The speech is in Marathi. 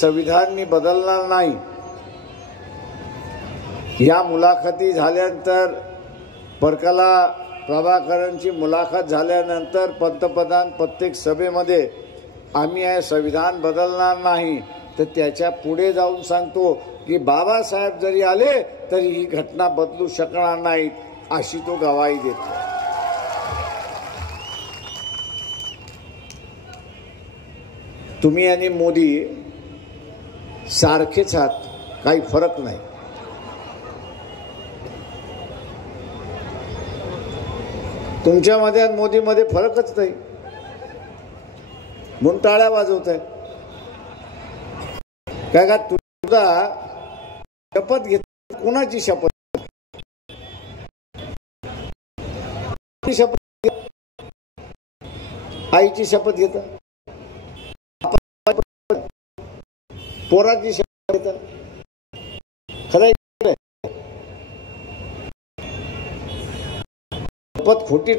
संविधान मी बदलणार नाही। या मुलाखती झाल्यानंतर परकला प्रभाकरांची मुलाखत झाल्यानंतर पंतप्रधान प्रत्येक सभेमध्ये आम्ही हे संविधान बदलणार नाही, तर त्याच्या पुढे जाऊन सांगतो की बाबासाहेब जरी आले तरी ही घटना बदलू शकणार नाही, अशी तो गवाही देतो। तुम्ही आणि मोदी सारखेच आहात, काही फरक नाही। तुमच्यामध्ये आणि मोदीमध्ये फरकच नाही, म्हणून टाळ्या वाजवत आहे काय का? तुझा शपथ घेत, कोणाची शपथ? शपथ आईची शपथ घेत, पोराची शपथ घेत, खरं शपथ खोटी